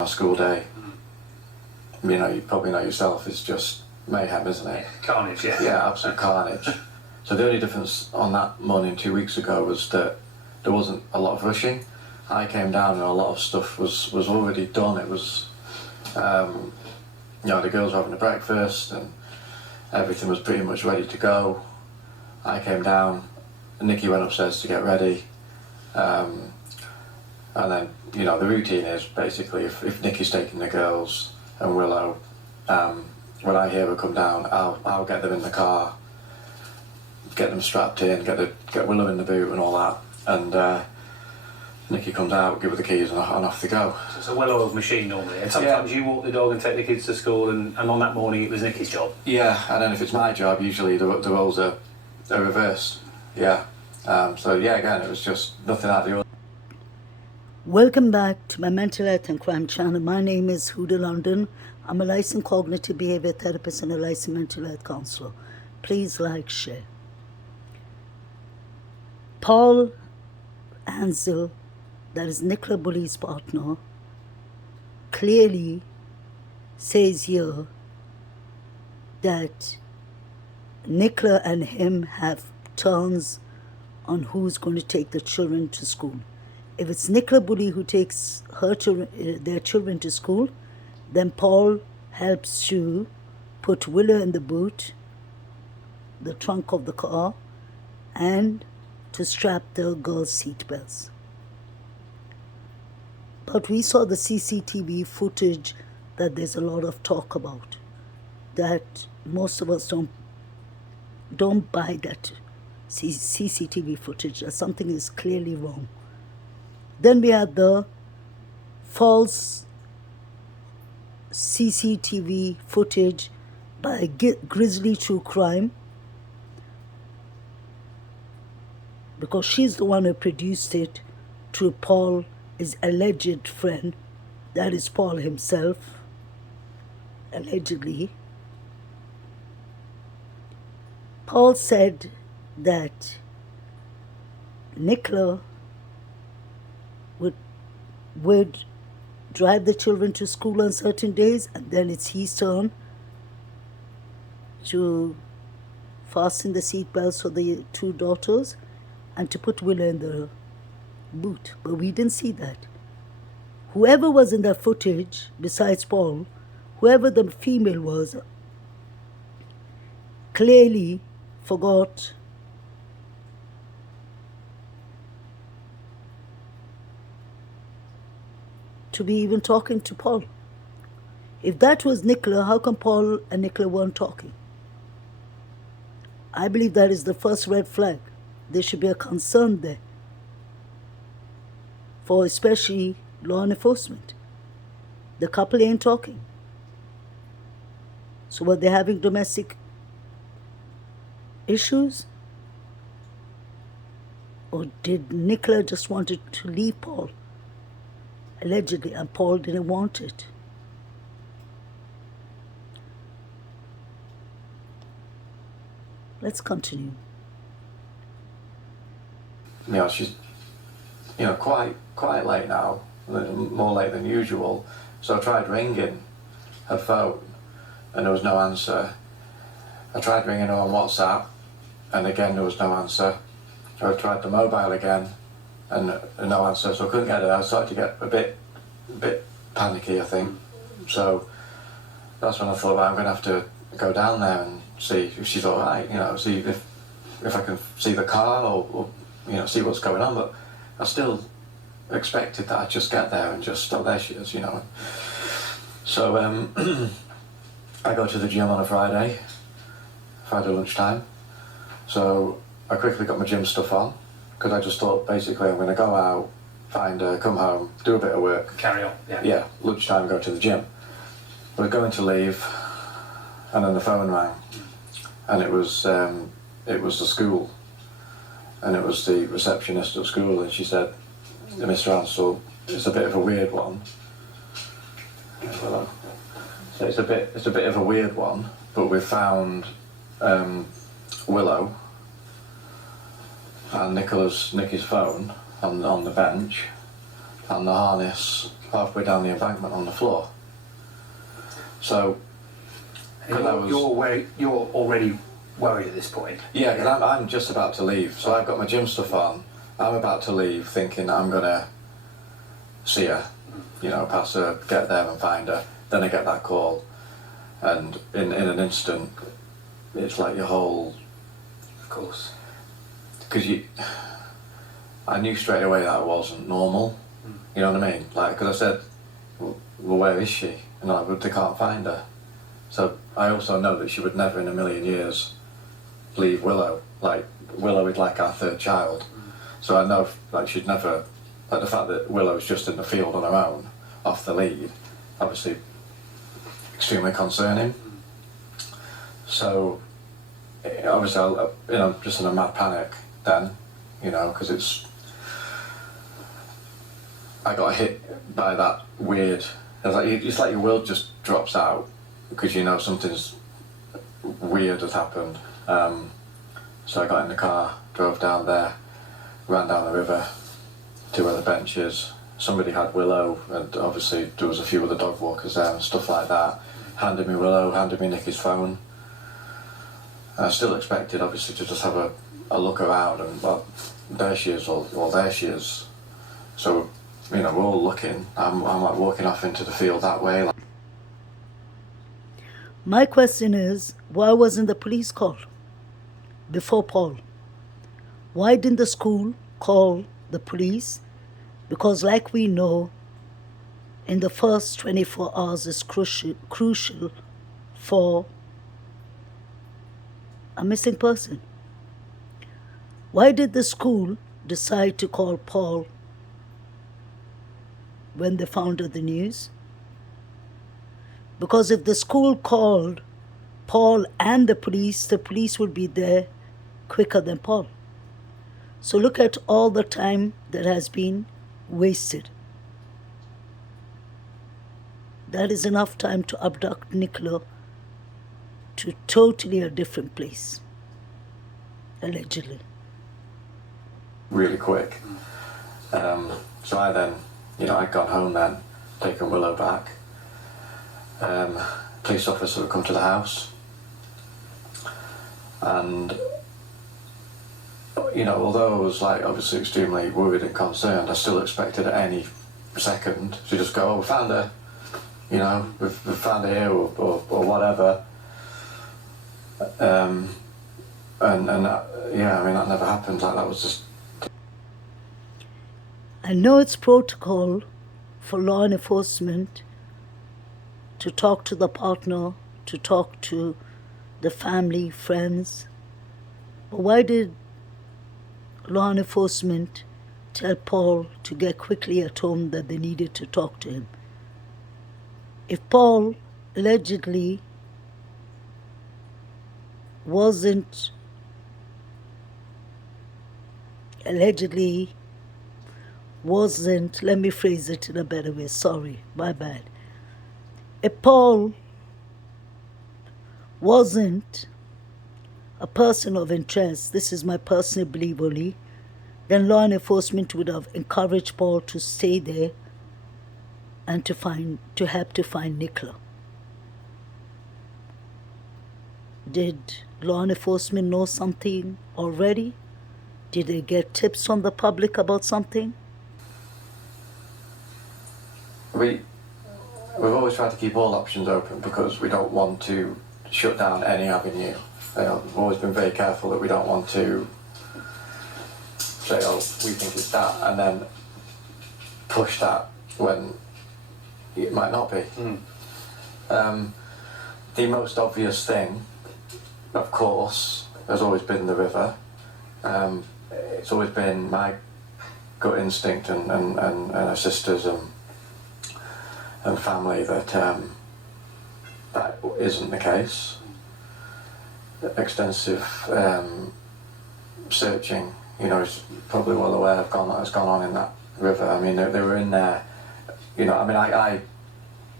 Our school day, you know, you probably know yourself, it's just mayhem, isn't it? Carnage, yeah. Yeah, absolute carnage. So the only difference on that morning 2 weeks ago was that there wasn't a lot of rushing. I came down and a lot of stuff was already done. It was, you know, the girls were having a breakfast and everything was pretty much ready to go. I came down, and Nikki went upstairs to get ready. And then, you know, the routine is basically if Nikki's taking the girls and Willow, when I hear her come down, I'll get them in the car, get them strapped in, get Willow in the boot and all that, and Nikki comes out, give her the keys and off they go. So it's a well-oiled machine normally, and sometimes you walk the dog and take the kids to school, and on that morning it was Nikki's job. Yeah, and then if it's my job, usually the roles are reversed. Yeah. So yeah, again, it was just nothing out of the ordinary. Welcome back to my mental health and crime channel. My name is Huda London. I'm a licensed cognitive behavior therapist and a licensed mental health counselor. Please like, share. Paul Ansell, that is Nicola Bully's partner, clearly says here that Nicola and him have turns on who's going to take the children to school. If it's Nicola Bully who takes their children to school, then Paul helps to put Willow in the boot, the trunk of the car, and to strap the girls' seatbelts. But we saw the CCTV footage that there's a lot of talk about, that most of us don't buy that CCTV footage, that something is clearly wrong. Then we had the false CCTV footage by Grizzly True Crime, because she's the one who produced it through Paul, his alleged friend. That is Paul himself, allegedly. Paul said that Nicola would drive the children to school on certain days, and then it's his turn to fasten the seatbelts for the two daughters and to put Willow in the boot. But we didn't see that. Whoever was in that footage, besides Paul, whoever the female was, clearly forgot to be even talking to Paul. If that was Nicola, how come Paul and Nicola weren't talking? I believe that is the first red flag. There should be a concern there for especially law enforcement. The couple ain't talking. So were they having domestic issues? Or did Nicola just wanted to leave Paul? Allegedly, and Paul didn't want it. Let's continue. You know, she's, you know, quite late now, more late than usual. So I tried ringing her phone, and there was no answer. I tried ringing her on WhatsApp, and again there was no answer. So I tried the mobile again, and no answer. So I couldn't get her. I started to get a bit panicky, I think. So that's when I thought, well, I'm going to have to go down there and see if she's all right. You know, see if I can see the car or you know, see what's going on. But I still expected that I'd just get there and just, oh, there she is, you know. So I go to the gym on a Friday lunchtime. So I quickly got my gym stuff on, because I just thought basically I'm going to go out, find her, come home, do a bit of work. Carry on, yeah. Yeah, lunchtime, go to the gym. I was going to leave, and then the phone rang, and it was the school, and it was the receptionist at school, and she said, Mr. Ansell, it's a bit of a weird one. So it's a bit of a weird one, but we found Willow and Nikki's phone on the bench, and the harness halfway down the embankment on the floor. So, You're already worried at this point. Yeah, because I'm just about to leave. So I've got my gym stuff on. I'm about to leave thinking I'm going to see her, you know, pass her, get there and find her. Then I get that call. And in an instant, it's like your whole... Of course. Because I knew straight away that it wasn't normal. You know what I mean? Like, because I said, well, where is she? And they're like, well, they can't find her. So I also know that she would never in a million years leave Willow. Like, Willow is like our third child. So I know, like, she'd never, like, the fact that Willow's just in the field on her own, off the lead, obviously extremely concerning. So, obviously, you know, just in a mad panic then, you know, because I got hit by that weird, it's like your world just drops out because you know something's weird has happened. So I got in the car, drove down there, ran down the river to where the bench is. Somebody had Willow, and obviously there was a few other dog walkers there and stuff like that. Handed me Willow, handed me Nicky's phone. I still expected, obviously, to just have a look around and, well, there she is, or there she is. So, you know, we're all looking. I'm like walking off into the field that way. Like. My question is, why wasn't the police called before Paul? Why didn't the school call the police? Because like we know, in the first 24 hours is crucial for a missing person. Why did the school decide to call Paul when they found out the news? Because if the school called Paul and the police would be there quicker than Paul. So look at all the time that has been wasted. That is enough time to abduct Nicola to totally a different place, allegedly. Really quick. So I then, you know, I'd gone home then, taken Willow back. Police officer would come to the house. And, you know, although I was like obviously extremely worried and concerned, I still expected at any second to just go, oh, we found her, you know, we've found her here or whatever. And that, yeah, I mean, that never happened. Like, that was just... I know it's protocol for law enforcement to talk to the partner, to talk to the family, friends. But why did law enforcement tell Paul to get quickly at home that they needed to talk to him? If Paul allegedly wasn't, let me phrase it in a better way, sorry, my bad. If Paul wasn't a person of interest, this is my personal belief only, then law enforcement would have encouraged Paul to stay there and to help to find Nicola. Did law enforcement know something already? Did they get tips from the public about something? We've always tried to keep all options open because we don't want to shut down any avenue. You know, we've always been very careful that we don't want to say, oh, we think it's that, and then push that when it might not be. The most obvious thing, of course, has always been the river. It's always been my gut instinct and our sisters and family that that isn't the case. Extensive searching, you know, is probably well aware of has gone on in that river. I mean, they were in there, you know, I mean, I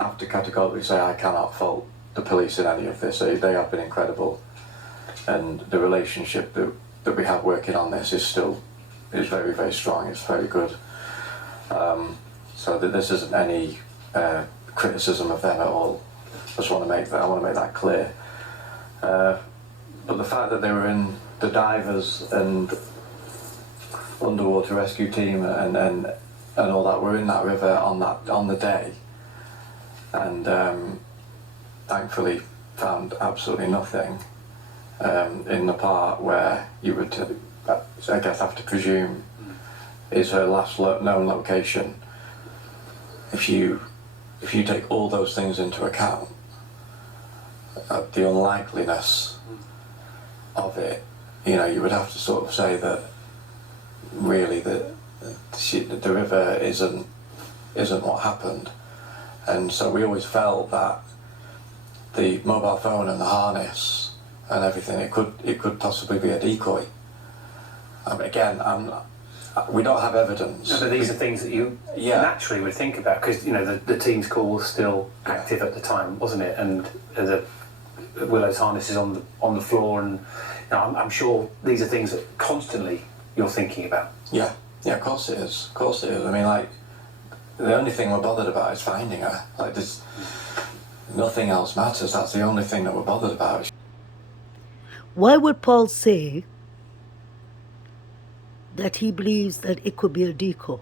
have to categorically say I cannot fault the police in any of this. They have been incredible, and the relationship that we have working on this is very, very strong. It's very good. So that this isn't any criticism of them at all. I want to make that clear. But the fact that they were in the divers and underwater rescue team and all that were in that river on the day, and thankfully found absolutely nothing in the part where you would, I guess, have to presume is her last known location. If you take all those things into account, the unlikeliness of it, you would have to sort of say that really the river isn't what happened. And so we always felt that the mobile phone and the harness and everything, it could possibly be a decoy. Again, we don't have evidence. No, but these are things that you naturally would think about, because the team's call was still active at the time, wasn't it? And the Willow's harness is on the floor, and I'm sure these are things that constantly you're thinking about. Yeah, of course it is. Of course it is. I mean, like, the only thing we're bothered about is finding her. Like, there's nothing else matters. That's the only thing that we're bothered about. Why would Paul say that he believes that it could be a decoy?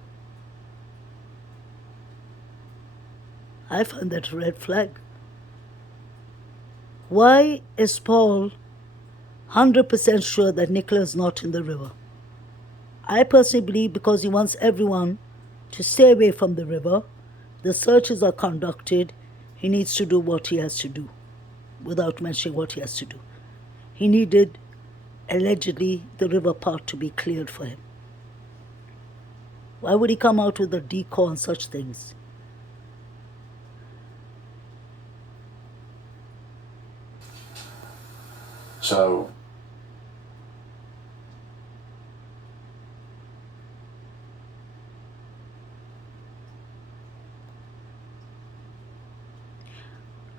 I find that a red flag. Why is Paul 100% sure that Nicola is not in the river? I personally believe because he wants everyone to stay away from the river. The searches are conducted. He needs to do what he has to do, without mentioning what he has to do. He needed, allegedly, the river part to be cleared for him. Why would he come out with a decoy and such things? So,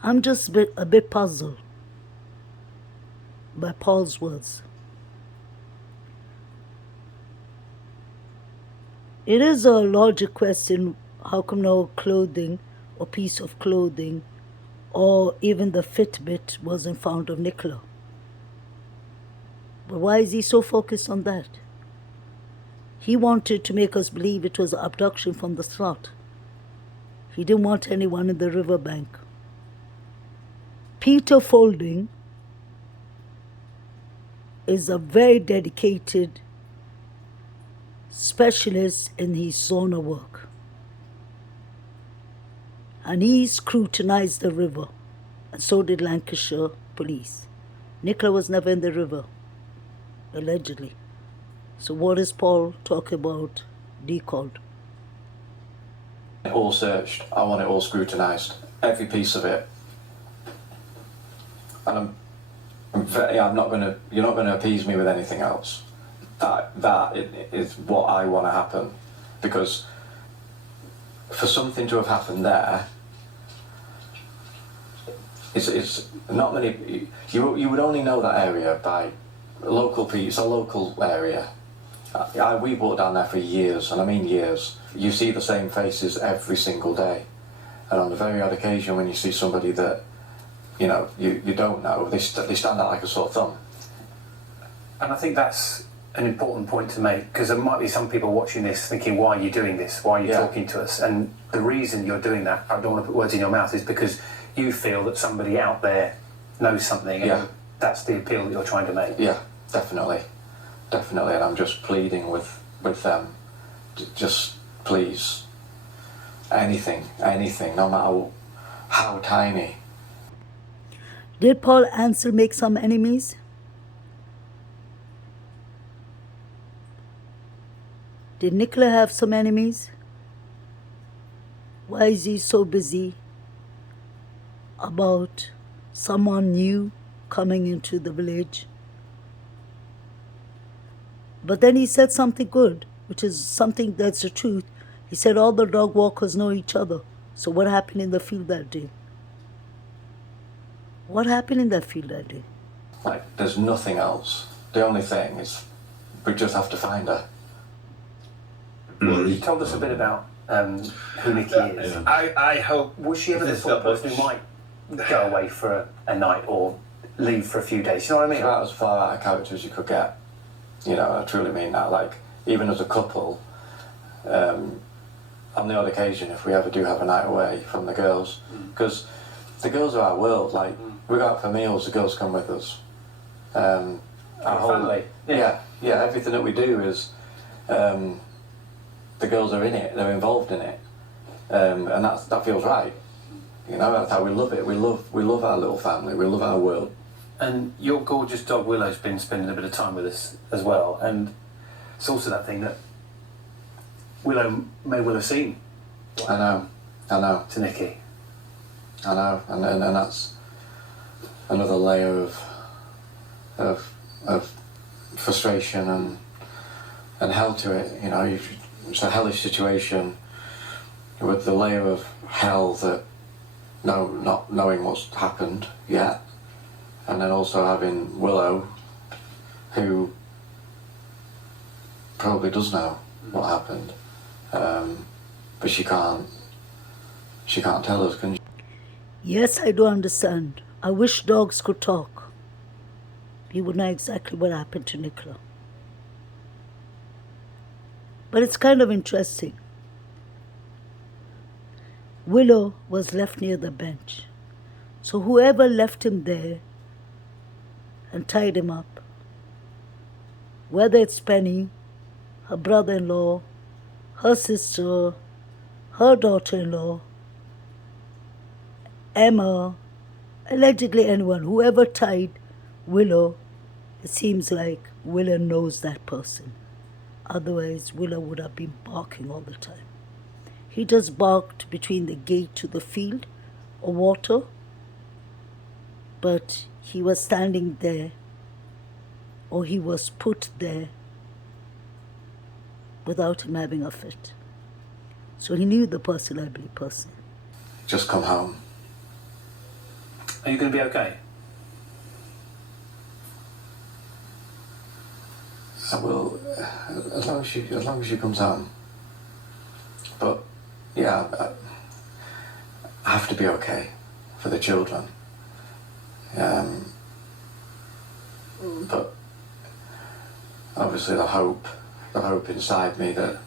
I'm just a bit puzzled by Paul's words. It is a logic question, how come no clothing or piece of clothing or even the Fitbit wasn't found of Nicola? But why is he so focused on that? He wanted to make us believe it was an abduction from the start. He didn't want anyone in the riverbank. Peter Folding is a very dedicated specialist in his zone of work. And he scrutinized the river, and so did Lancashire police. Nicola was never in the river, allegedly. So what is Paul talking about decode? all searched. I want it all scrutinised, every piece of it. And I'm not going to. You're not going to appease me with anything else. That is what I want to happen, because for something to have happened there, it's not many. You would only know that area by local people. It's a local area. We walked down there for years, and I mean years. You see the same faces every single day, and on the very odd occasion when you see somebody that you don't know, they stand out like a sore thumb. And I think that's an important point to make, because there might be some people watching this thinking, why are you doing this? Why are you talking to us? And the reason you're doing that, I don't want to put words in your mouth, is because you feel that somebody out there knows something, and that's the appeal that you're trying to make. Yeah, definitely. And I'm just pleading with them, just please, anything, no matter how tiny. Did Paul Ansell make some enemies? Did Nicola have some enemies? Why is he so busy about someone new coming into the village? But then he said something good, which is something that's the truth. He said all the dog walkers know each other. So what happened in the field that day? What happened in that field that day? Like, there's nothing else. The only thing is we just have to find her. You told us a bit about who Nikki is. Yeah. I hope. Was she ever the there's sort of not person much- who might go away for a night or leave for a few days? You know what I mean? About as far out of character as you could get. You know, I truly mean that. Like, even as a couple, on the odd occasion, if we ever do have a night away from the girls, because the girls are our world. Like, we go out for meals, the girls come with us. Our family. Yeah, everything that we do is, the girls are in it, they're involved in it, and that feels right. You know, that's how we love it. We love our little family. We love our world. And your gorgeous dog Willow's been spending a bit of time with us as well, and it's also that thing that Willow may well have seen I know, to Nikki. I know, and that's another layer of frustration and hell to it. You know, it's a hellish situation with the layer of hell that not knowing what's happened yet, and then also having Willow, who probably does know what happened, but she can't tell us, can she? Yes, I do understand. I wish dogs could talk. He would know exactly what happened to Nicola. But it's kind of interesting. Willow was left near the bench. So whoever left him there and tied him up, whether it's Penny, her brother-in-law, her sister, her daughter-in-law, Emma, allegedly anyone, whoever tied Willow, it seems like Willow knows that person. Otherwise, Willow would have been barking all the time. He just barked between the gate to the field or water, but he was standing there, or he was put there without him having a fit. So he knew the person, I believe, personally. Just come home. Are you going to be okay? I will, as long as she comes home. But yeah, I have to be okay for the children. But obviously the hope inside me that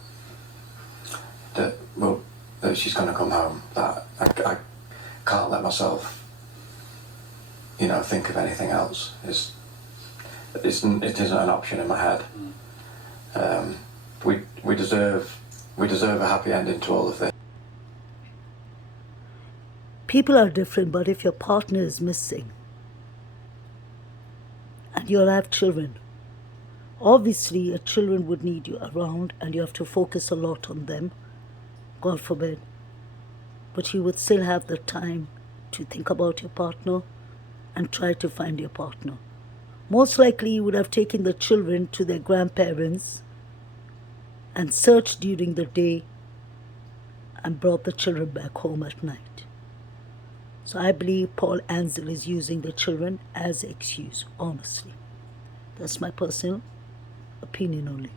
she's going to come home. That I can't let myself, think of anything else. It isn't an option in my head. We deserve a happy ending to all of this. People are different, but if your partner is missing and you'll have children, obviously your children would need you around and you have to focus a lot on them, God forbid. But you would still have the time to think about your partner and try to find your partner. Most likely you would have taken the children to their grandparents and searched during the day and brought the children back home at night. So I believe Paul Ansell is using the children as excuse, honestly. That's my personal opinion only.